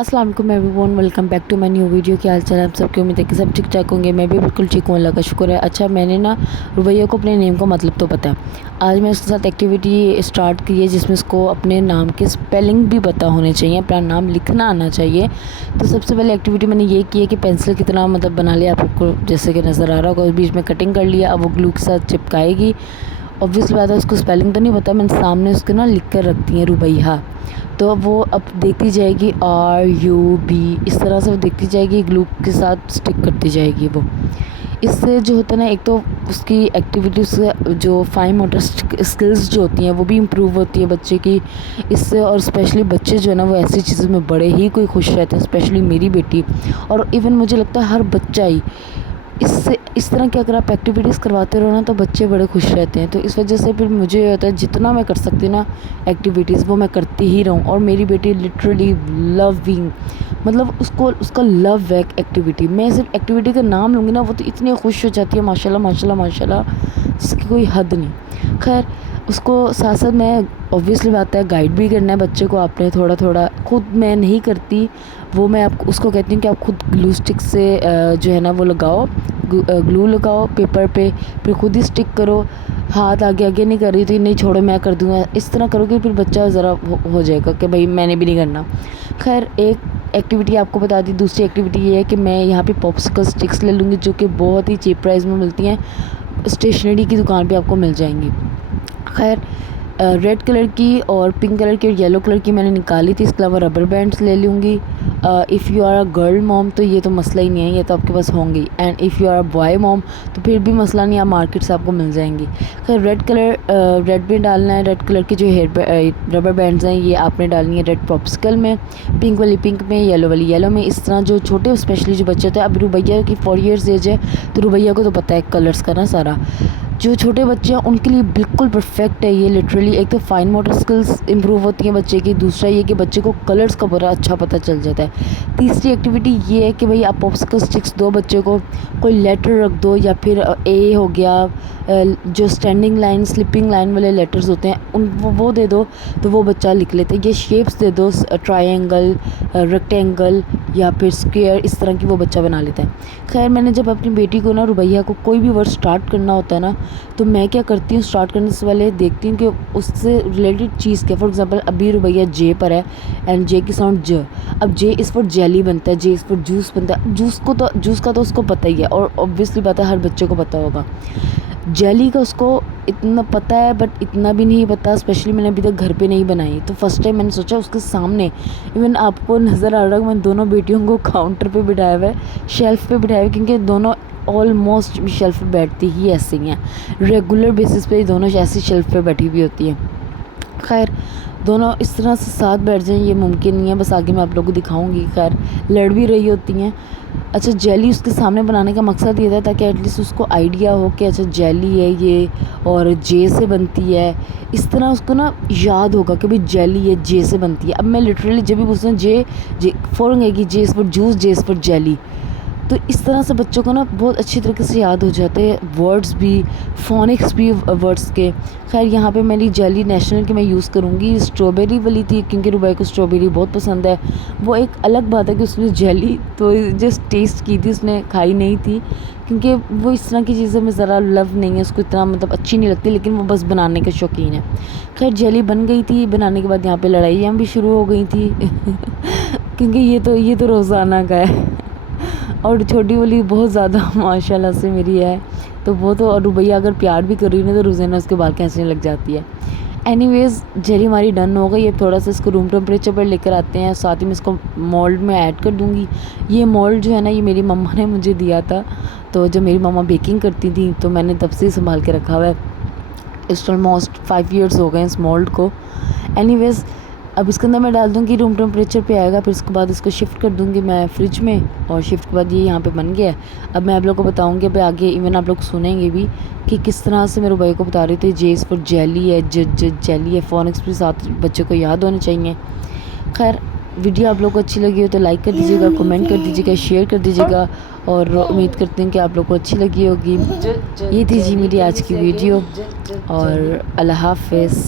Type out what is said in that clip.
अस्सलाम वालेकुम everyone, welcome back to my new video. क्या हाल चाल है आप सबके? उम्मीद है कि सब ठीक ठाक होंगे। मैं भी बिल्कुल ठीक हूँ, अल्लाह का शुक्र है। अच्छा, मैंने ना रुबैया को अपने नेम का मतलब तो पता है। आज मैं उसके साथ एक्टिविटी स्टार्ट की है जिसमें उसको अपने नाम के स्पेलिंग भी पता होने चाहिए, अपना नाम लिखना आना चाहिए। तो सबसे पहले एक्टिविटी मैंने ये की है कि पेंसिल कितना मतलब बना लिया आपको जैसे कि नज़र आ रहा होगा, बीच में कटिंग कर लिया। अब वो ग्लू के साथ चिपकाएगी। ऑब्वियसली बात है, उसको स्पेलिंग तो नहीं पता, मैंने सामने उसके ना लिख कर रखती हैं रुबैया। तो वो अब देखती जाएगी RUB, इस तरह से वो देखती जाएगी, ग्लू के साथ स्टिक करती जाएगी वो। इससे जो होता है ना, एक तो उसकी एक्टिविटीज़ जो फाइन मोटर स्किल्स जो होती हैं वो भी इम्प्रूव होती है बच्चे की इससे। और स्पेशली बच्चे जो है ना वो ऐसी चीज़ों में बड़े ही कोई खुश रहते हैं, स्पेशली मेरी बेटी। और इवन मुझे लगता है हर बच्चा ही इससे इस तरह की अगर आप एक्टिविटीज़ करवाते रहो ना तो बच्चे बड़े खुश रहते हैं। तो इस वजह से फिर मुझे ये होता है जितना मैं कर सकती ना एक्टिविटीज़ वो मैं करती ही रहूँ। और मेरी बेटी लिटरली लविंग, मतलब उसको उसका लव है एक्टिविटी। मैं सिर्फ एक्टिविटी का नाम लूँगी ना वो तो इतनी खुश हो जाती है, माशाल्लाह माशाल्लाह माशाल्लाह, जिसकी कोई हद नहीं। खैर, उसको साथ साथ मैं ऑब्वियसली बात है गाइड भी करना है बच्चे को आपने थोड़ा थोड़ा। खुद मैं नहीं करती वो, मैं आप उसको कहती हूँ कि आप खुद ग्लू स्टिक से जो है ना वो लगाओ, ग्लू लगाओ पेपर पे, फिर खुद ही स्टिक करो। हाथ आगे आगे नहीं कर रही तो नहीं, छोड़ो मैं कर दूँगा, इस तरह करोगे फिर बच्चा ज़रा हो जाएगा कि भाई मैंने भी नहीं करना। खैर, एक एक्टिविटी आपको बता दी। दूसरी एक्टिविटी ये है कि मैं यहाँ पे पॉप्सिकल स्टिक्स ले लूँगी जो कि बहुत ही चीप प्राइस में मिलती हैं, स्टेशनरी की दुकान पे आपको मिल जाएंगी। खैर, रेड कलर की और पिंक कलर की और येलो कलर की मैंने निकाली थी। इसके अलावा रबर बैंड्स ले लूँगी। If you are a girl mom तो ये तो मसला ही नहीं है, ये तो आपके पास होंगी। And if you are a boy mom तो फिर भी मसला नहीं, आप मार्केट से आपको मिल जाएंगी। खैर, रेड भी डालना है। रेड कलर की जो रबर बैंड्स हैं ये आपने डालनी है रेड पॉप्सिकल में, पिंक वाली पिंक में, येलो वाली येलो में। इस तरह जो छोटे स्पेशली जो बच्चे होते हैं, अब रुबैया की 4 ईयर्स एज है तो रुबैया को तो पता है कलर्स का ना सारा। जो छोटे बच्चे हैं उनके लिए बिल्कुल परफेक्ट है ये लिटरली। एक तो फाइन मोटर स्किल्स इंप्रूव होती हैं बच्चे की, दूसरा ये कि बच्चे को कलर्स का बड़ा अच्छा पता चल जाता है। तीसरी एक्टिविटी ये है कि भाई आप पॉप्सिकल स्टिक्स दो बच्चे को, कोई लेटर रख दो या फिर A हो गया, जो स्टैंडिंग लाइन स्लिपिंग लाइन वाले लेटर्स होते हैं उन वो दे दो तो वो बच्चा लिख लेता है। ये शेप्स दे दो, ट्रायंगल, रेक्टेंगल या फिर स्क्वायर, इस तरह की वो बच्चा बना लेता है। खैर, मैंने जब अपनी बेटी को ना रुबैया को कोई भी वर्ड स्टार्ट करना होता है ना तो मैं क्या करती हूँ, स्टार्ट करने से पहले देखती हूँ कि उससे रिलेटेड चीज़ क्या। फॉर एग्जांपल अभी रुबैया J पर है एंड J की साउंड J। अब J इस पर जेली बनता है, J इस पर जूस बनता है। जूस का तो उसको पता ही है और ऑब्वियसली बात है हर बच्चे को पता होगा। जेली का उसको इतना पता है बट इतना भी नहीं पता, स्पेशली मैंने अभी तक घर पे नहीं बनाई। तो फर्स्ट टाइम मैंने सोचा उसके सामने, इवन आपको नज़र आ रहा है मैंने दोनों बेटियों को काउंटर पे बिठाया हुआ है, शेल्फ़ पे बिठाया हुआ है, क्योंकि दोनों ऑलमोस्ट शेल्फ़ पे बैठती ही ऐसी हैं। रेगुलर बेसिस पे दोनों ऐसी शेल्फ़ पे बैठी हुई होती हैं। खैर, दोनों इस तरह से साथ बैठ जाएं ये मुमकिन नहीं है, बस आगे मैं आप लोगों को दिखाऊंगी। खैर, लड़ भी रही होती हैं। अच्छा, जेली उसके सामने बनाने का मकसद ये था ताकि एटलीस्ट उसको आइडिया हो कि अच्छा जेली है ये और J से बनती है। इस तरह उसको ना याद होगा कि भाई जेली है J से बनती है। अब मैं लिटरली जब भी पूछती हूँ J फ़ौरन है कि J is for juice, J is for jelly. तो इस तरह से बच्चों को ना बहुत अच्छी तरीके से याद हो जाते हैं, वर्ड्स भी, फोनिक्स भी वर्ड्स के। खैर, यहाँ पे मेरी जेली नेशनल की मैं यूज़ करूँगी, स्ट्रॉबेरी वाली थी क्योंकि रुबैया को स्ट्रॉबेरी बहुत पसंद है। वो एक अलग बात है कि उसने जेली तो जस्ट टेस्ट की थी, उसने खाई नहीं थी क्योंकि वो इस तरह की चीज़ें में ज़रा लव नहीं है उसको, इतना मतलब अच्छी नहीं लगती, लेकिन वो बस बनाने का शौकीन है। खैर, जेली बन गई थी, बनाने के बाद यहाँ पे लड़ाइयाँ भी शुरू हो गई थी क्योंकि ये तो रोज़ाना का है। और छोटी वाली बहुत ज़्यादा माशाल्लाह से मेरी है, तो वो तो, और रुबैया अगर प्यार भी कर रही है ना तो रोज़ाना उसके बाल खींचने लग जाती है। एनीवेज़, जेली हमारी डन हो गई। अब थोड़ा सा इसको रूम टेम्परेचर पर लेकर आते हैं, साथ ही मैं इसको मोल्ड में ऐड कर दूँगी। ये मोल्ड जो है ना ये मेरी मम्मा ने मुझे दिया था, तो जब मेरी मम्मा बेकिंग करती थी तो मैंने तब से संभाल के रखा हुआ है। इस ऑलमोस्ट 5 ईयर्स हो गए इस मोल्ड को। एनीवेज़, अब इसके अंदर मैं डाल दूँगी, रूम टेम्परेचर पे आएगा, फिर उसके बाद इसको शिफ्ट कर दूँगी मैं फ्रिज में, और शिफ्ट के बाद ये यहाँ पे बन गया है। अब मैं आप लोग को बताऊँगी अब आगे, इवन आप लोग सुनेंगे भी कि किस तरह से मेरे भाई को बता रही थी J इज़ फॉर जेली है, जेली है, फोनिक्स भी साथ बच्चे को याद होने चाहिए। खैर, वीडियो आप लोग को अच्छी लगी हो तो लाइक कर दीजिएगा, कमेंट कर दीजिएगा, शेयर कर दीजिएगा, और उम्मीद करते हैं कि आप लोग को अच्छी लगी होगी। ये थी जी मेरी आज की वीडियो, और अल्लाह हाफ़िज़।